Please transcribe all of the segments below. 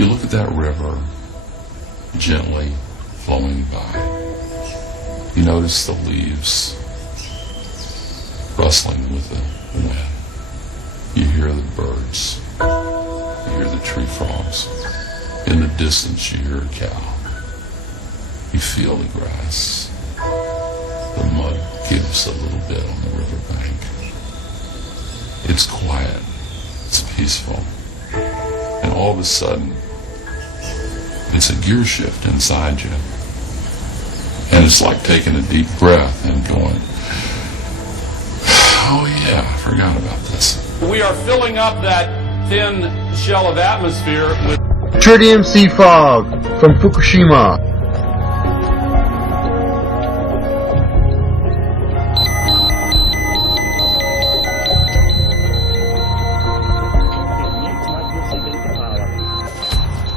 You look at that river gently flowing by. You notice the leaves rustling with the wind. You hear the birds. You hear the tree frogs. In the distance, you hear a cow. You feel the grass. The mud gives a little bit on the riverbank. It's quiet. It's peaceful. And all of a sudden, it's a gear shift inside you. And it's like taking a deep breath and going, oh yeah, I forgot about this. We are filling up that thin shell of atmosphere with tritium sea fog from Fukushima.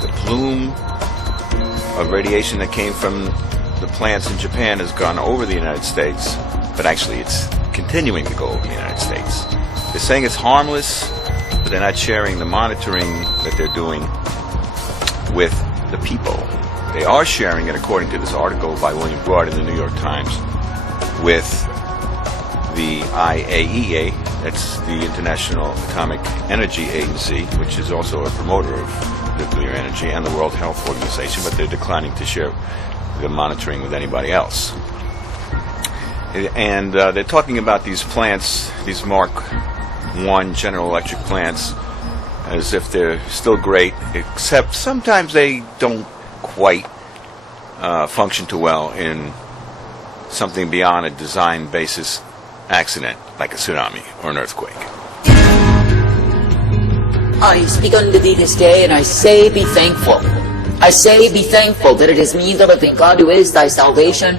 The plume of radiation that came from the plants in Japan has gone over the United States, but actually it's continuing to go over the United States. They're saying it's harmless, but they're not sharing the monitoring that they're doing with the people. They are sharing it, according to this article by William Gard in the New York Times, with the IAEA, that's the International Atomic Energy Agency, which is also a promoter of nuclear energy, and the World Health Organization, but they're declining to share the monitoring with anybody else. And they're talking about these plants, these Mark I General Electric plants, as if they're still great, except sometimes they don't quite function too well in something beyond a design basis accident, like a tsunami or an earthquake. I speak unto thee this day, and I say, be thankful. I say, be thankful that it is me, the living God, who is thy salvation,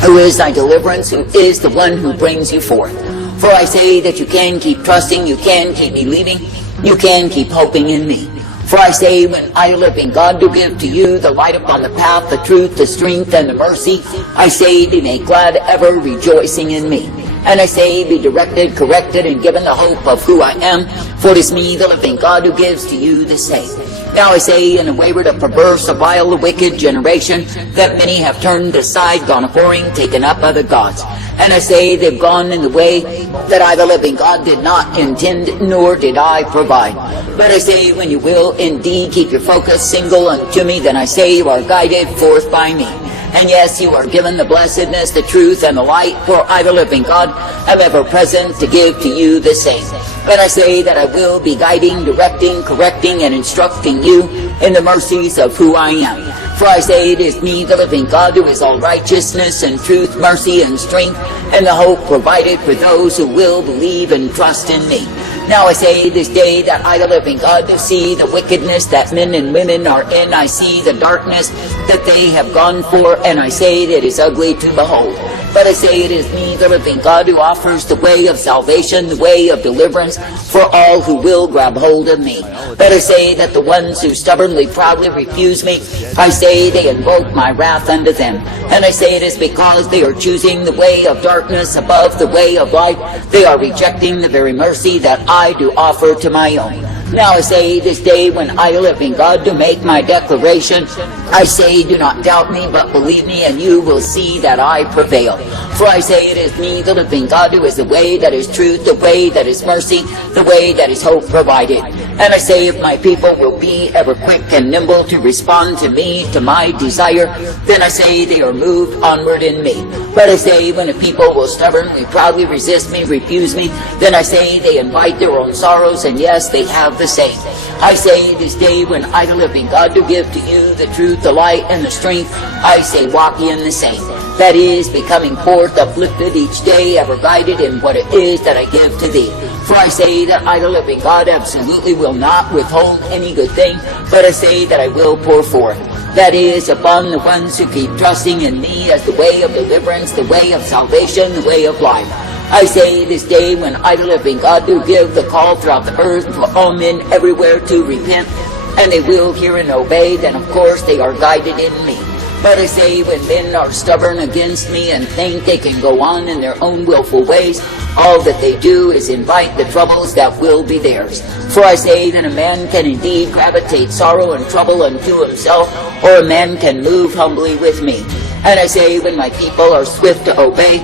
who is thy deliverance, who is the one who brings you forth. For I say that you can keep trusting, you can keep believing, you can keep hoping in me. For I say, when I, the living God, do give to you the light upon the path, the truth, the strength, and the mercy, I say, be made glad, ever rejoicing in me. And I say, be directed, corrected, and given the hope of who I am, for it is me, the living God, who gives to you the same. Now I say, in a wayward, a perverse, a vile, a wicked generation, that many have turned aside, gone a-whoring, taken up other gods. And I say, they've gone in the way that I, the living God, did not intend, nor did I provide. But I say, when you will indeed keep your focus single unto me, then I say you are guided forth by me. And yes, you are given the blessedness, the truth, and the light, for I, the living God, am ever present to give to you the same. And I say that I will be guiding, directing, correcting, and instructing you in the mercies of who I am. For I say it is me, the living God, who is all righteousness and truth, mercy and strength, and the hope provided for those who will believe and trust in me. Now I say this day that I, the living God, do see the wickedness that men and women are in. I see the darkness that they have gone for, and I say that it is ugly to behold. But I say it is me, the living God, who offers the way of salvation, the way of deliverance, for all who will grab hold of me. But I say that the ones who stubbornly, proudly refuse me, I say they invoke my wrath unto them. And I say it is because they are choosing the way of darkness above the way of light. They are rejecting the very mercy that I do offer to my own. Now I say this day, when I, living God, do make my declaration, I say, do not doubt me, but believe me, and you will see that I prevail. For I say it is me, the living God, who is the way that is truth, the way that is mercy, the way that is hope provided. And I say, if my people will be ever quick and nimble to respond to me, to my desire, then I say they are moved onward in me. But I say, when a people will stubbornly, proudly resist me, refuse me, then I say they invite their own sorrows, and yes, they have the same. I say this day, when I, the living God, do give to you the truth, the light, and the strength, I say walk ye in the same. That is, becoming forth, uplifted each day, ever guided in what it is that I give to thee. For I say that I, the living God, absolutely will not withhold any good thing, but I say that I will pour forth. That is, upon the ones who keep trusting in me as the way of deliverance, the way of salvation, the way of life. I say this day, when I, the living God, do give the call throughout the earth for all men everywhere to repent, and they will hear and obey, then of course they are guided in me. But I say when men are stubborn against me and think they can go on in their own willful ways, all that they do is invite the troubles that will be theirs. For I say that a man can indeed gravitate sorrow and trouble unto himself, or a man can move humbly with me. And I say when my people are swift to obey,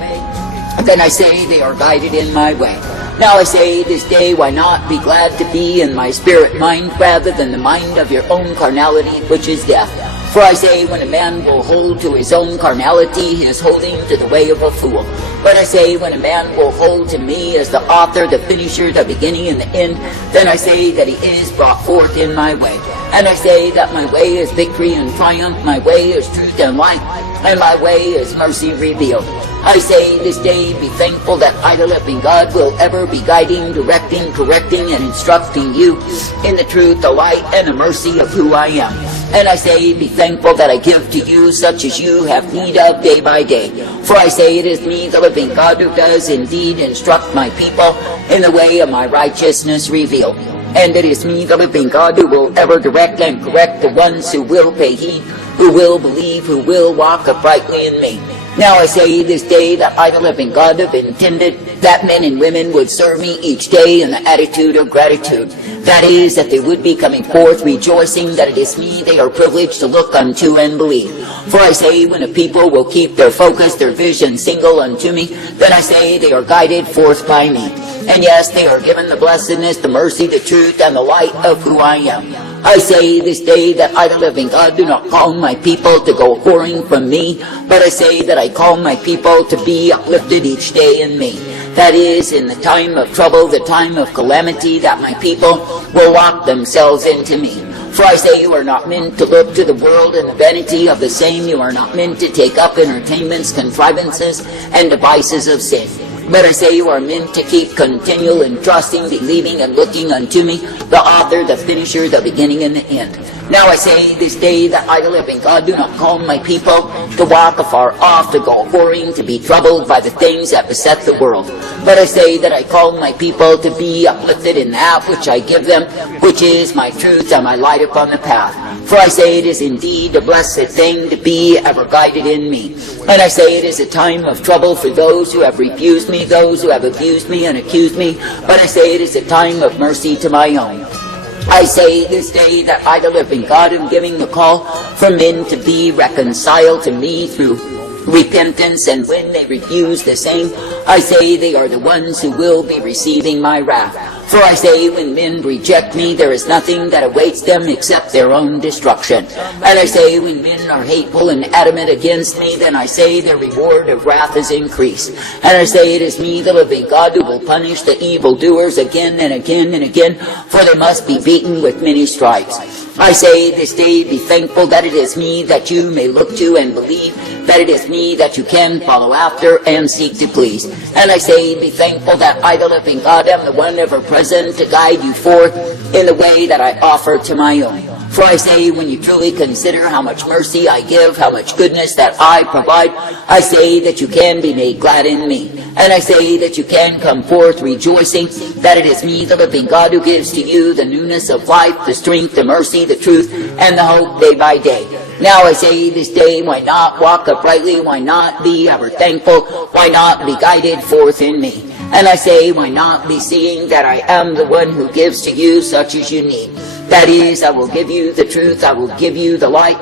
then I say they are guided in my way. Now I say this day, why not be glad to be in my spirit mind rather than the mind of your own carnality, which is death? For I say when a man will hold to his own carnality, he is holding to the way of a fool. But I say when a man will hold to me as the author, the finisher, the beginning and the end, then I say that he is brought forth in my way. And I say that my way is victory and triumph, my way is truth and light, and my way is mercy revealed. I say this day, be thankful that idol-loving God will ever be guiding, directing, correcting, and instructing you in the truth, the light, and the mercy of who I am. And I say, be thankful that I give to you such as you have need of day by day. For I say it is me, the living God, who does indeed instruct my people in the way of my righteousness revealed. And it is me, the living God, who will ever direct and correct the ones who will pay heed, who will believe, who will walk uprightly in me. Now I say this day that I, the living God, have intended that men and women would serve me each day in the attitude of gratitude. That is, that they would be coming forth rejoicing that it is me they are privileged to look unto and believe. For I say when a people will keep their focus, their vision single unto me, then I say they are guided forth by me. And yes, they are given the blessedness, the mercy, the truth, and the light of who I am. I say this day that I, the living God, do not call my people to go whoring from me, but I say that I call my people to be uplifted each day in me. That is, in the time of trouble, the time of calamity, that my people will lock themselves into me. For I say you are not meant to look to the world and the vanity of the same. You are not meant to take up entertainments, contrivances, and devices of sin. But I say you are meant to keep continual and trusting, believing, and looking unto me, the author, the finisher, the beginning, and the end. Now I say this day that I, the living God, do not call my people to walk afar off, to go whoring, to be troubled by the things that beset the world. But I say that I call my people to be uplifted in that which I give them, which is my truth and my light upon the path. For I say it is indeed a blessed thing to be ever guided in me. And I say it is a time of trouble for those who have refused me, those who have abused me and accused me. But I say it is a time of mercy to my own. I say this day that I, the living God, am giving the call for men to be reconciled to me through repentance, and when they refuse the same, I say they are the ones who will be receiving my wrath. For I say when men reject me, there is nothing that awaits them except their own destruction. And I say when men are hateful and adamant against me, then I say their reward of wrath is increased. And I say it is me, the living God, who will punish the evildoers again and again and again, for they must be beaten with many stripes. I say this day, be thankful that it is me that you may look to and believe, that it is me that you can follow after and seek to please. And I say, be thankful that I, the living God, am the one ever present to guide you forth in the way that I offer to my own. For I say, when you truly consider how much mercy I give, how much goodness that I provide, I say that you can be made glad in me. And I say that you can come forth rejoicing that it is me, the living God, who gives to you the newness of life, the strength, the mercy, the truth, and the hope day by day. Now I say this day, why not walk uprightly? Why not be ever thankful? Why not be guided forth in me? And I say, why not be seeing that I am the one who gives to you such as you need? That is, I will give you the truth, I will give you the light,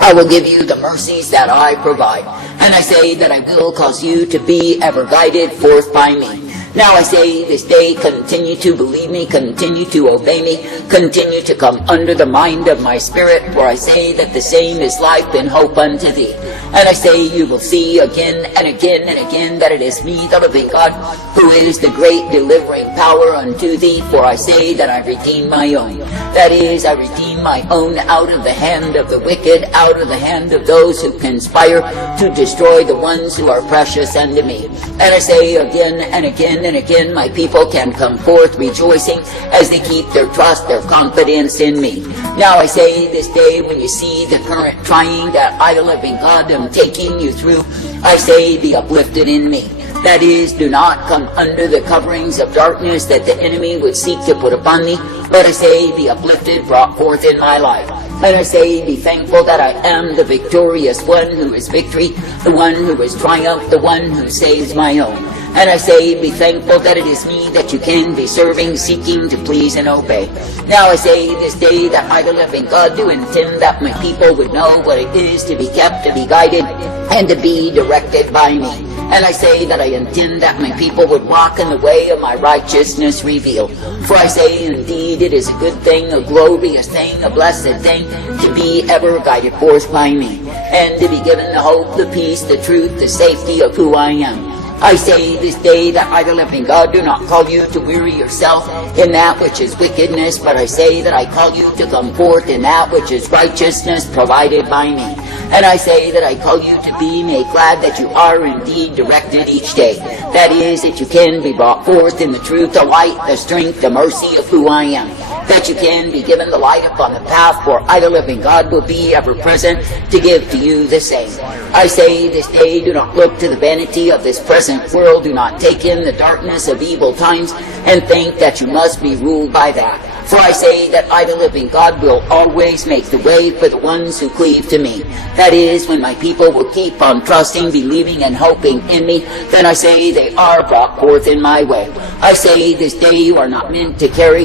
I will give you the mercies that I provide. And I say that I will cause you to be ever guided forth by me. Now I say this day, continue to believe me, continue to obey me, continue to come under the mind of my spirit, for I say that the same is life and hope unto thee. And I say you will see again and again and again that it is me, the living God, who is the great delivering power unto thee, for I say that I redeem my own. That is, I redeem my own out of the hand of the wicked, out of the hand of those who conspire to destroy the ones who are precious unto me. And I say again and again and again, my people can come forth rejoicing as they keep their trust, their confidence in me. Now I say this day, when you see the current trying that I, the living God, am taking you through, I say be uplifted in me. That is, do not come under the coverings of darkness that the enemy would seek to put upon me, but I say, be uplifted, brought forth in my life. And I say, be thankful that I am the victorious one who is victory, the one who is triumph, the one who saves my own. And I say, be thankful that it is me that you can be serving, seeking to please and obey. Now I say this day that I, the living God, do intend that my people would know what it is to be kept, to be guided, and to be directed by me. And I say that I intend that my people would walk in the way of my righteousness revealed. For I say, indeed, it is a good thing, a glorious thing, a blessed thing, to be ever guided forth by me, and to be given the hope, the peace, the truth, the safety of who I am. I say this day that I, the living God, do not call you to weary yourself in that which is wickedness, but I say that I call you to come forth in that which is righteousness provided by me. And I say that I call you to be made glad that you are indeed directed each day. That is, that you can be brought forth in the truth, the light, the strength, the mercy of who I am. That you can be given the light upon the path, for I, the living God, will be ever present to give to you the same. I say this day, do not look to the vanity of this present world, do not take in the darkness of evil times, and think that you must be ruled by that. For I say that I, the living God, will always make the way for the ones who cleave to me. That is, when my people will keep on trusting, believing, and hoping in me, then I say they are brought forth in my way. I say this day you are not meant to carry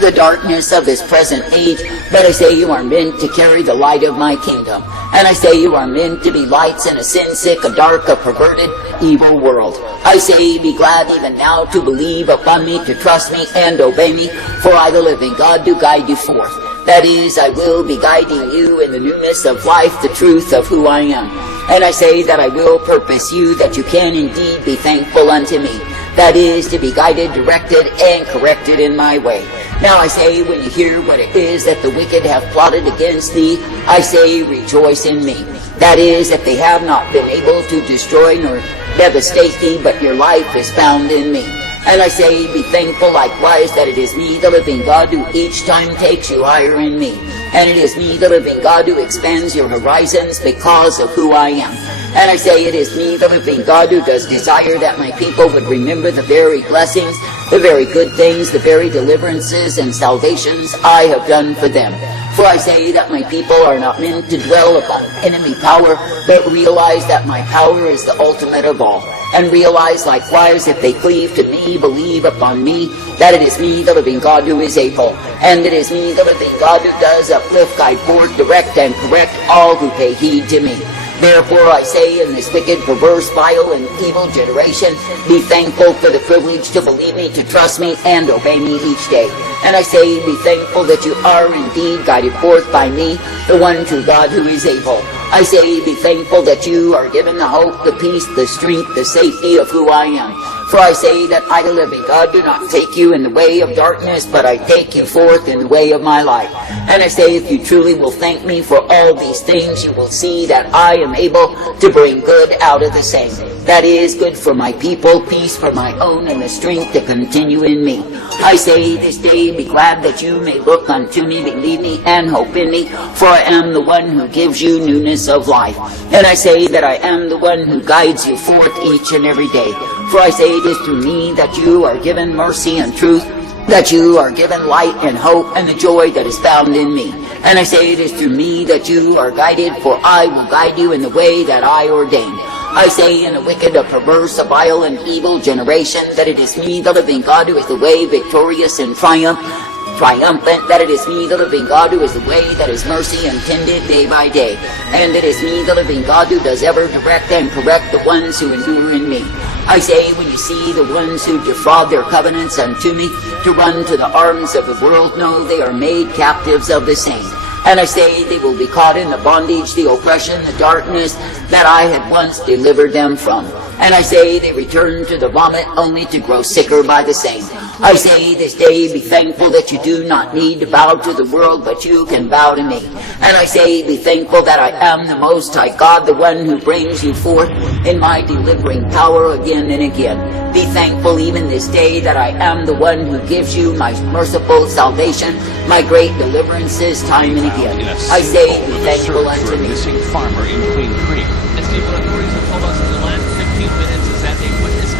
the darkness of this present age, but I say you are meant to carry the light of my kingdom. And I say you are meant to be lights in a sin-sick, a dark, a perverted, evil world. I say be glad even now to believe upon me, to trust me, and obey me, for I, the living God, do guide you forth. That is, I will be guiding you in the newness of life, the truth of who I am. And I say that I will purpose you that you can indeed be thankful unto me. That is, to be guided, directed, and corrected in my way. Now I say, when you hear what it is that the wicked have plotted against thee, I say, rejoice in me. That is, that they have not been able to destroy nor devastate thee, but your life is found in me. And I say, be thankful likewise that it is me, the living God, who each time takes you higher in me. And it is me, the living God, who expands your horizons because of who I am. And I say, it is me, the living God, who does desire that my people would remember the very blessings, the very good things, the very deliverances and salvations I have done for them. For I say that my people are not meant to dwell upon enemy power, but realize that my power is the ultimate of all. And realize likewise, if they cleave to me, believe upon me, that it is me, the living God, who is able. And it is me, the living God, who does uplift, guide forth, direct, and correct all who pay heed to me. Therefore I say, in this wicked, perverse, vile, and evil generation, be thankful for the privilege to believe me, to trust me, and obey me each day. And I say, be thankful that you are indeed guided forth by me, the one true God who is able. I say, be thankful that you are given the hope, the peace, the strength, the safety of who I am. For I say that I, the living God, do not take you in the way of darkness, but I take you forth in the way of my life. And I say, if you truly will thank me for all these things, you will see that I am able to bring good out of the same. That is, good for my people, peace for my own, and the strength to continue in me. I say this day, be glad that you may look unto me, believe me, and hope in me, for I am the one who gives you newness of life. And I say that I am the one who guides you forth each and every day. For I say it is through me that you are given mercy and truth, that you are given light and hope and the joy that is found in me. And I say it is through me that you are guided, for I will guide you in the way that I ordained. I say in a wicked, a perverse, a vile, and evil generation, that it is me, the living God, who is the way, victorious and triumphant, that it is me, the living God, who is the way that is mercy intended day by day. And it is me, the living God, who does ever direct and correct the ones who endure in me. I say, when you see the ones who defraud their covenants unto me, to run to the arms of the world, know they are made captives of the same. And I say they will be caught in the bondage, the oppression, the darkness that I had once delivered them from. And I say they return to the vomit only to grow sicker by the same. I say this day, be thankful that you do not need to bow to the world, but you can bow to me. And I say, be thankful that I am the Most High God, the one who brings you forth in my delivering power again and again. Be thankful even this day that I am the one who gives you my merciful salvation, my great deliverances time and again. I say, be thankful unto me. Missing farmer in Queen Creek. As people authorities have told us in the last 15 minutes is that a witness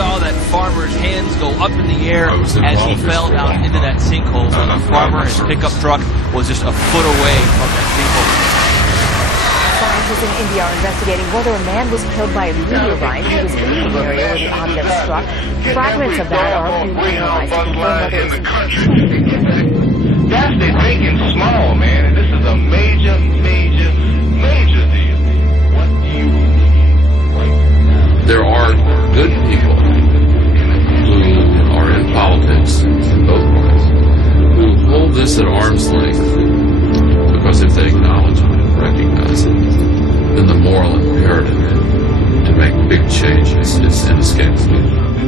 saw that farmer's hands go up in the air I was in as he politics fell for a down while. into that sinkhole. So the farmer, his Sorry. pickup truck, was just a foot away from that sinkhole. Scientists in India are investigating whether a man was killed by a meteorite. He was in the area where the object struck. Fragments of that are being analyzed to confirm whether it's That's they thinking small, man, and this is a major, major, major deal. What do you There are good people who are in politics in both parties who hold this at arm's length because if they acknowledge it and recognize it, then the moral imperative to make big changes is inescapable.